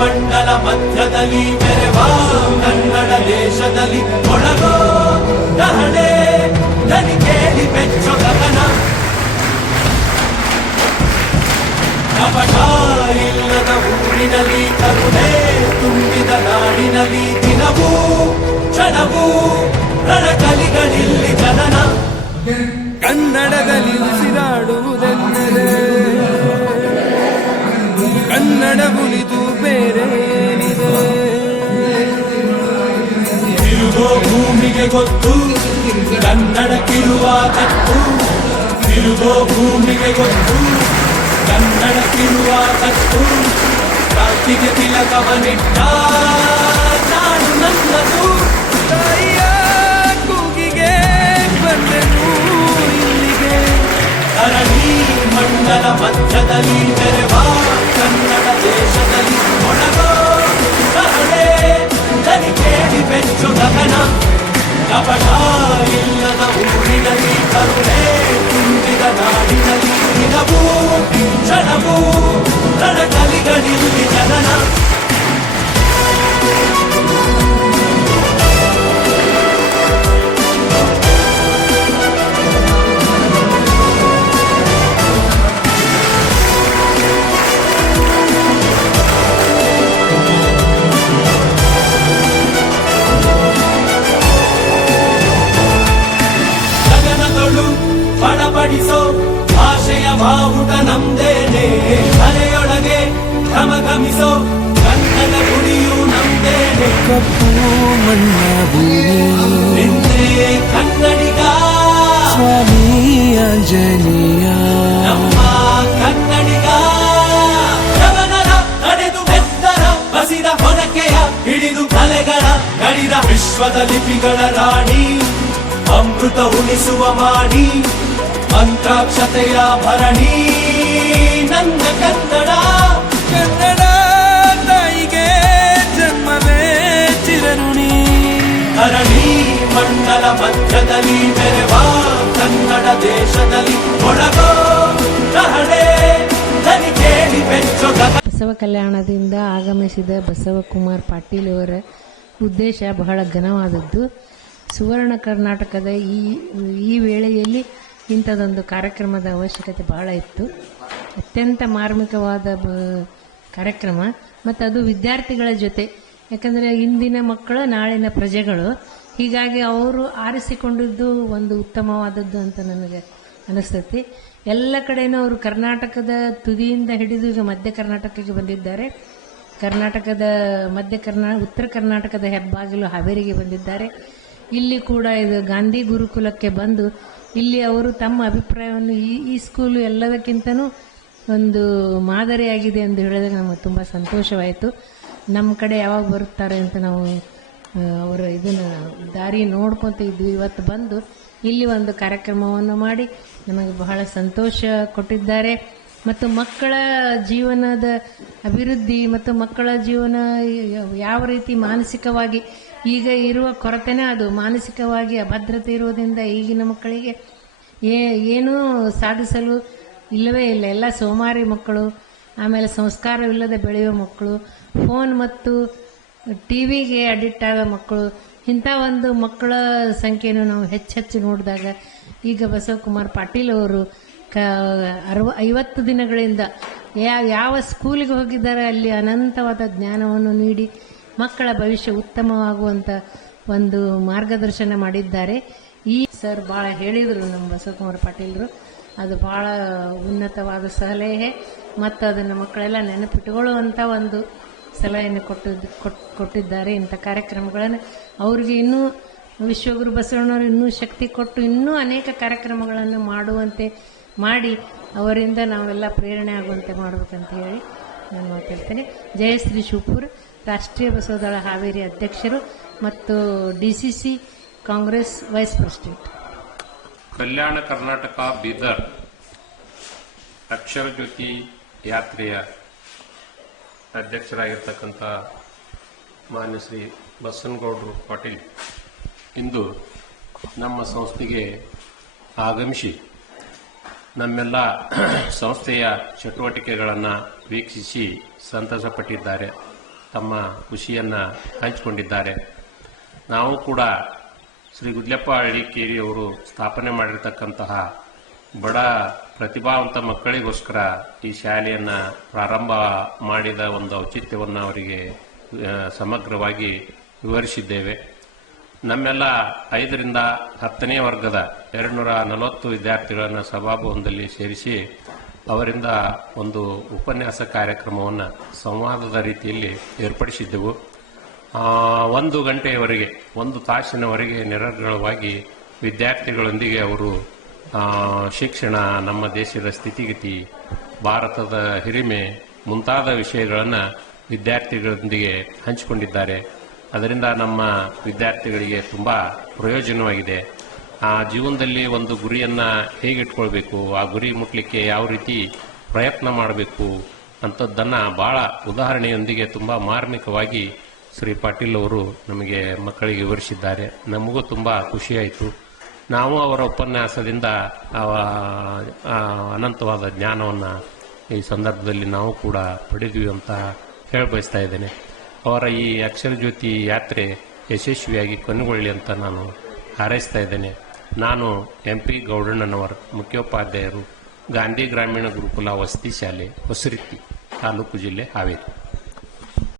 ಮಂಡಲ ಮಧ್ಯದಲ್ಲಿ ಮೆರೆವ ಕನ್ನಡ ದೇಶದಲ್ಲಿ ಒಳಗೋ ಕಹಳೆ ದನಿ ಕೇಳಿ ಬೆಚ್ಚೋ ಗಗನ. ಕಪಟ ಇಲ್ಲದ ಊರಿನಲ್ಲಿ ಕರುಣೆ ತುಂಬಿದ ನಾಡಿನಲ್ಲಿ ದಿನವೂ ಕ್ಷಣವೂ ರಣಕಲಿಗಳಿಲ್ಲಿ ಜನನ. ಕನ್ನಡದಲ್ಲಿ ಉಸಿರಾಡುವುದೆಂದರೆ ಕನ್ನಡ ಉಳಿದು ಬೇರೇನಿದೆ. ತಿರುಗೋ ಭೂಮಿಗೆ ಗೊತ್ತು ಕನ್ನಡಕ್ಕಿರುವ ಕತ್ತು. ತಿರುಗೋ ಭೂಮಿಗೆ ಗೊತ್ತು ಕನ್ನಡಕ್ಕಿರುವ ಕತ್ತು. ಕ್ರಾಂತಿಗೆ ತಿಲಕವನಿಟ್ಟ ನಾಡು ನನ್ನದು. ತಾಯಿಯ ಕೂಗಿಗೆ ಬಂದೆನು ಇಲ್ಲಿಗೆ. ಧರಣಿ ಮಂಡಲ ಮಧ್ಯದಲ್ಲಿ ಮೆರೆವ ಕನ್ನಡ ದೇಶದಲ್ಲಿ ಒಳಗೋ ಕಹಳೆ ದನಿ ಕೇಳಿ ಬೆಚ್ಚು ಗಗನ. ಕಪಟ ಇಲ್ಲದ ಊರಿನಲ್ಲಿ ಕರುಣೆ ತುಂಬಿದ ನಾಡಿನಲ್ಲಿ ದಿನವೂ ಕ್ಷಣವೂ ರಣಕಲಿಗಳಿಲ್ಲಿ ಜನನ. ಬಡಬಡಿಸೋ ಭಾಷೆಯ ಬಾವುಟ ನಮ್ದೇನೆ. ತಲೆಯೊಳಗೆ ಘಮಘಮಿಸೋ ಕನ್ನಡ ಗುಡಿಯು ನಮ್ದೇನೆ. ಕಪ್ಪು ಮಣ್ಣ ಭೂಮಿ ನಿಂದೆ ಕನ್ನಡಿಗ ಸ್ವಾಮಿ ಆಂಜನೇಯ. ನಮ್ಮ ಕನ್ನಡಿಗ ಯವನರ ನಡೆದು ಬೆತ್ತರ ಬಸಿದ ಹೊನಕೆಯ ಹಿಡಿದು ಕಲೆಗಳ ಕಡಿದ ವಿಶ್ವದ ಲಿಪಿಗಳ ರಾಣಿ. ಅಮೃತ ಉಳಿಸುವ ಮಾಡಿ ಮಂತ್ರಾಕ್ಷತೆಯ ಭರಣಿ ನನ್ನ ಕನ್ನಡ. ಕನ್ನಡ ತಾಯಿಗೆ ಜನ್ಮವೇ ಚಿರಋಣಿ. ಧರಣಿ ಮಂಡಲ ಮಧ್ಯದಲ್ಲಿ ಮೆರೆವ ಕನ್ನಡ ದೇಶದಲ್ಲಿ ಒಳಗೋ ಕಹಳೆ ದನಿ ಕೇಳಿ ಬೆಚ್ಚೋ ಗಗನ. ಬಸವ ಕಲ್ಯಾಣದಿಂದ ಆಗಮಿಸಿದ ಬಸವಕುಮಾರ್ ಪಾಟೀಲ್ ಅವರ ಉದ್ದೇಶ ಬಹಳ ಘನವಾದದ್ದು. ಸುವರ್ಣ ಕರ್ನಾಟಕದ ಈ ವೇಳೆಯಲ್ಲಿ ಇಂಥದ್ದೊಂದು ಕಾರ್ಯಕ್ರಮದ ಅವಶ್ಯಕತೆ ಬಹಳ ಇತ್ತು. ಅತ್ಯಂತ ಮಾರ್ಮಿಕವಾದ ಕಾರ್ಯಕ್ರಮ ಮತ್ತು ಅದು ವಿದ್ಯಾರ್ಥಿಗಳ ಜೊತೆ. ಯಾಕಂದರೆ ಇಂದಿನ ಮಕ್ಕಳು ನಾಳಿನ ಪ್ರಜೆಗಳು. ಹೀಗಾಗಿ ಅವರು ಆರಿಸಿಕೊಂಡಿದ್ದು ಒಂದು ಉತ್ತಮವಾದದ್ದು ಅಂತ ನನಗೆ ಅನಿಸ್ತೈತಿ. ಎಲ್ಲ ಕಡೆಯೂ ಅವರು ಕರ್ನಾಟಕದ ತುದಿಯಿಂದ ಹಿಡಿದು ಈಗ ಮಧ್ಯ ಕರ್ನಾಟಕಕ್ಕೆ ಬಂದಿದ್ದಾರೆ. ಕರ್ನಾಟಕದ ಉತ್ತರ ಕರ್ನಾಟಕದ ಹೆಬ್ಬಾಗಿಲು ಹಾವೇರಿಗೆ ಬಂದಿದ್ದಾರೆ. ಇಲ್ಲಿ ಕೂಡ ಇದು ಗಾಂಧಿ ಗುರುಕುಲಕ್ಕೆ ಬಂದು ಇಲ್ಲಿ ಅವರು ತಮ್ಮ ಅಭಿಪ್ರಾಯವನ್ನು ಈ ಸ್ಕೂಲು ಎಲ್ಲದಕ್ಕಿಂತನೂ ಒಂದು ಮಾದರಿಯಾಗಿದೆ ಎಂದು ಹೇಳಿದಾಗ ನಮಗೆ ತುಂಬ ಸಂತೋಷವಾಯಿತು. ನಮ್ಮ ಕಡೆ ಯಾವಾಗ ಬರುತ್ತಾರೆ ಅಂತ ನಾವು ಅವರ ಇದನ್ನು ದಾರಿ ನೋಡ್ಕೊತ ಇದ್ವಿ. ಇವತ್ತು ಬಂದು ಇಲ್ಲಿ ಒಂದು ಕಾರ್ಯಕ್ರಮವನ್ನು ಮಾಡಿ ನಮಗೆ ಬಹಳ ಸಂತೋಷ ಕೊಟ್ಟಿದ್ದಾರೆ. ಮತ್ತು ಮಕ್ಕಳ ಜೀವನದ ಅಭಿವೃದ್ಧಿ ಮತ್ತು ಮಕ್ಕಳ ಜೀವನ ಯಾವ ರೀತಿ ಮಾನಸಿಕವಾಗಿ ಈಗ ಇರುವ ಕೊರತೆನೇ ಅದು. ಮಾನಸಿಕವಾಗಿ ಅಭದ್ರತೆ ಇರುವುದರಿಂದ ಈಗಿನ ಮಕ್ಕಳಿಗೆ ಏನೂ ಸಾಧಿಸಲು ಇಲ್ಲವೇ ಇಲ್ಲ. ಎಲ್ಲ ಸೋಮಾರಿ ಮಕ್ಕಳು, ಆಮೇಲೆ ಸಂಸ್ಕಾರವಿಲ್ಲದೆ ಬೆಳೆಯುವ ಮಕ್ಕಳು, ಫೋನ್ ಮತ್ತು ಟಿವಿಗೆ ಅಡಿಕ್ಟ್ ಆಗೋ ಮಕ್ಕಳು, ಇಂಥ ಒಂದು ಮಕ್ಕಳ ಸಂಖ್ಯೆಯನ್ನು ನಾವು ಹೆಚ್ಚೆಚ್ಚು ನೋಡಿದಾಗ ಈಗ ಬಸವಕುಮಾರ್ ಪಾಟೀಲ್ ಅವರು 50 ದಿನಗಳಿಂದ ಯಾವ ಸ್ಕೂಲಿಗೆ ಹೋಗಿದ್ದಾರೆ ಅಲ್ಲಿ ಅನಂತವಾದ ಜ್ಞಾನವನ್ನು ನೀಡಿ ಮಕ್ಕಳ ಭವಿಷ್ಯ ಉತ್ತಮವಾಗುವಂಥ ಒಂದು ಮಾರ್ಗದರ್ಶನ ಮಾಡಿದ್ದಾರೆ. ಈ ಸರ್ ಭಾಳ ಹೇಳಿದರು ನಮ್ಮ ಬಸವಕುಮಾರ್ ಪಾಟೀಲರು. ಅದು ಭಾಳ ಉನ್ನತವಾದ ಸಲಹೆ ಮತ್ತು ಅದನ್ನು ಮಕ್ಕಳೆಲ್ಲ ನೆನಪಿಟ್ಟುಕೊಳ್ಳುವಂಥ ಒಂದು ಸಲಹೆಯನ್ನು ಕೊಟ್ಟಿದ್ದಾರೆ. ಇಂಥ ಕಾರ್ಯಕ್ರಮಗಳನ್ನು ಅವರಿಗೆ ಇನ್ನೂ ವಿಶ್ವಗುರು ಬಸವಣ್ಣವರು ಇನ್ನೂ ಶಕ್ತಿ ಕೊಟ್ಟು ಇನ್ನೂ ಅನೇಕ ಕಾರ್ಯಕ್ರಮಗಳನ್ನು ಮಾಡುವಂತೆ ಮಾಡಿ ಅವರಿಂದ ನಾವೆಲ್ಲ ಪ್ರೇರಣೆ ಆಗುವಂತೆ ಮಾಡಬೇಕಂತ ಹೇಳಿ ನಾನು ಮಾತಾಡ್ತೇನೆ. ಜಯಶ್ರೀ ಶಿವಪುರ್, ರಾಷ್ಟ್ರೀಯ ಬಸವದಳ ಹಾವೇರಿ ಅಧ್ಯಕ್ಷರು ಮತ್ತು DCC Congress vice president. Kalyana Karnataka Bidar ಅಕ್ಷರ ಜ್ಯೋತಿ ಯಾತ್ರೆಯ ಅಧ್ಯಕ್ಷರಾಗಿರ್ತಕ್ಕಂಥ ಮಾನ್ಯ ಶ್ರೀ ಬಸನಗೌಡರು ಪಾಟೀಲ್ ಇಂದು ನಮ್ಮ ಸಂಸ್ಥೆಗೆ ಆಗಮಿಸಿ ನಮ್ಮೆಲ್ಲ ಸಂಸ್ಥೆಯ ಚಟುವಟಿಕೆಗಳನ್ನು ವೀಕ್ಷಿಸಿ ಸಂತಸಪಟ್ಟಿದ್ದಾರೆ, ತಮ್ಮ ಖುಷಿಯನ್ನು ಹಂಚಿಕೊಂಡಿದ್ದಾರೆ. ನಾವು ಕೂಡ ಶ್ರೀ ಗುದ್ಲೆಪ್ಪ ಹಳ್ಳಿಕೇರಿ ಅವರು ಸ್ಥಾಪನೆ ಮಾಡಿರ್ತಕ್ಕಂತಹ ಬಡ ಪ್ರತಿಭಾವಂತ ಮಕ್ಕಳಿಗೋಸ್ಕರ ಈ ಶಾಲೆಯನ್ನು ಪ್ರಾರಂಭ ಮಾಡಿದ ಒಂದು ಔಚಿತ್ಯವನ್ನು ಅವರಿಗೆ ಸಮಗ್ರವಾಗಿ ವಿವರಿಸಿದ್ದೇವೆ. ನಮ್ಮೆಲ್ಲ 5ರಿಂದ 10ನೇ ವರ್ಗದ 240 ವಿದ್ಯಾರ್ಥಿಗಳನ್ನು ಸಭಾಭವನದಲ್ಲಿ ಸೇರಿಸಿ ಅವರಿಂದ ಒಂದು ಉಪನ್ಯಾಸ ಕಾರ್ಯಕ್ರಮವನ್ನು ಸಂವಾದದ ರೀತಿಯಲ್ಲಿ ಏರ್ಪಡಿಸಿದ್ದೆವು. 1 ಗಂಟೆಯವರೆಗೆ 1 ತಾಸಿನವರೆಗೆ ನಿರರ್ಗಳವಾಗಿ ವಿದ್ಯಾರ್ಥಿಗಳೊಂದಿಗೆ ಅವರು ಶಿಕ್ಷಣ, ನಮ್ಮ ದೇಶದ ಸ್ಥಿತಿಗತಿ, ಭಾರತದ ಹಿರಿಮೆ ಮುಂತಾದ ವಿಷಯಗಳನ್ನು ವಿದ್ಯಾರ್ಥಿಗಳೊಂದಿಗೆ ಹಂಚಿಕೊಂಡಿದ್ದಾರೆ. ಅದರಿಂದ ನಮ್ಮ ವಿದ್ಯಾರ್ಥಿಗಳಿಗೆ ತುಂಬ ಪ್ರಯೋಜನವಾಗಿದೆ. ಆ ಜೀವನದಲ್ಲಿ ಒಂದು ಗುರಿಯನ್ನು ಹೇಗಿಟ್ಕೊಳ್ಬೇಕು, ಆ ಗುರಿ ಮುಟ್ಟಲಿಕ್ಕೆ ಯಾವ ರೀತಿ ಪ್ರಯತ್ನ ಮಾಡಬೇಕು ಅಂಥದ್ದನ್ನು ಭಾಳ ಉದಾಹರಣೆಯೊಂದಿಗೆ ತುಂಬ ಮಾರ್ಮಿಕವಾಗಿ ಶ್ರೀ ಪಾಟೀಲ್ ಅವರು ನಮಗೆ ಮಕ್ಕಳಿಗೆ ವಿವರಿಸಿದ್ದಾರೆ. ನಮಗೂ ತುಂಬ ಖುಷಿಯಾಯಿತು. ನಾವು ಅವರ ಉಪನ್ಯಾಸದಿಂದ ಅನಂತವಾದ ಜ್ಞಾನವನ್ನು ಈ ಸಂದರ್ಭದಲ್ಲಿ ನಾವು ಕೂಡ ಪಡೆದ್ವಿ ಅಂತ ಬಯಸ್ತಾ ಇದ್ದೇನೆ. ಅವರ ಈ ಅಕ್ಷರ ಜ್ಯೋತಿ ಯಾತ್ರೆ ಯಶಸ್ವಿಯಾಗಿ ಕೊನೆಗೊಳ್ಳಿ ಅಂತ ನಾನು ಹಾರೈಸ್ತಾ ಇದ್ದೇನೆ. ನಾನು MP ಗೌಡಣ್ಣನವರ ಮುಖ್ಯೋಪಾಧ್ಯಾಯರು, ಗಾಂಧಿ ಗ್ರಾಮೀಣ ಗುರುಕುಲ ವಸತಿ ಶಾಲೆ, ಹೊಸರಿತ್ತಿ, ತಾಲೂಕು ಜಿಲ್ಲೆ, ಹಾವೇರಿ.